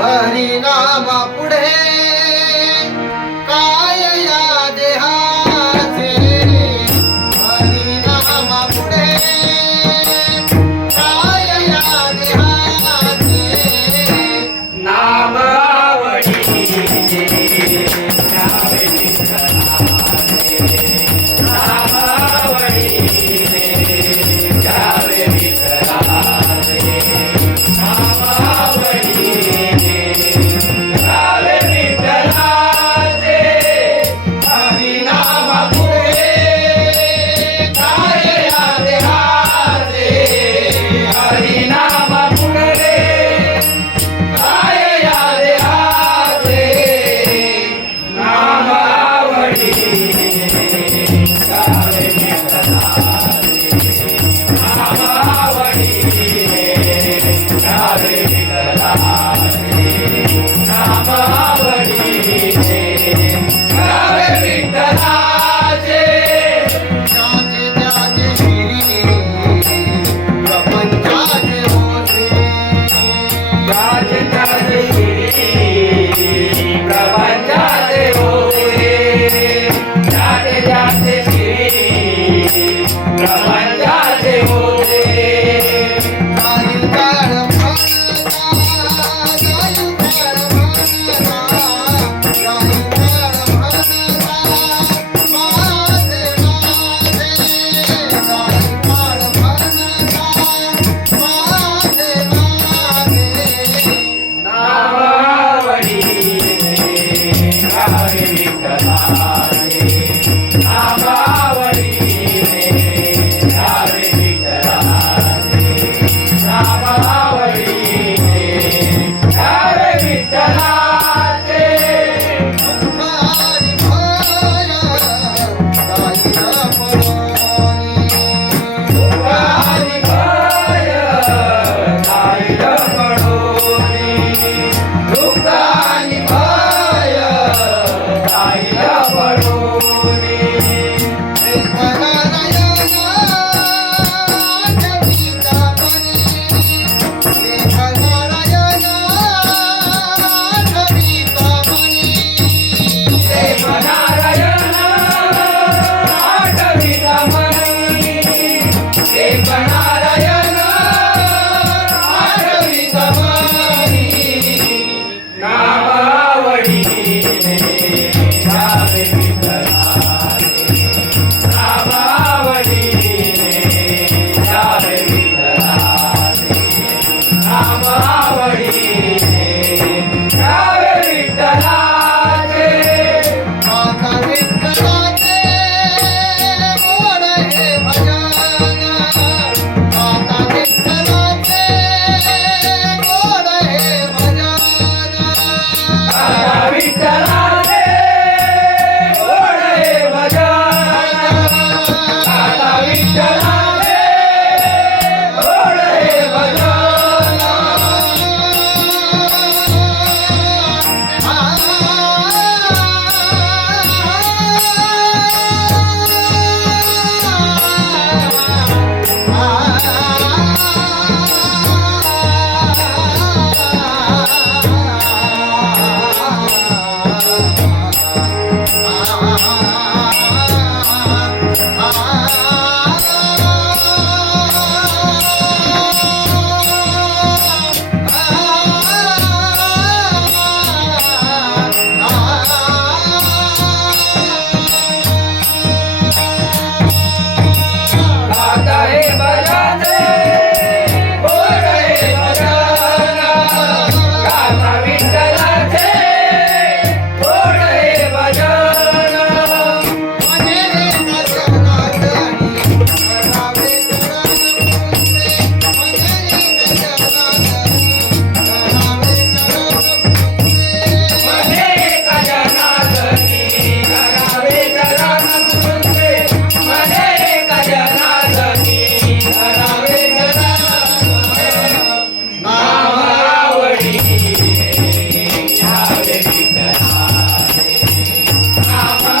हरिनामा Hey. Yeah. Yeah. Baba.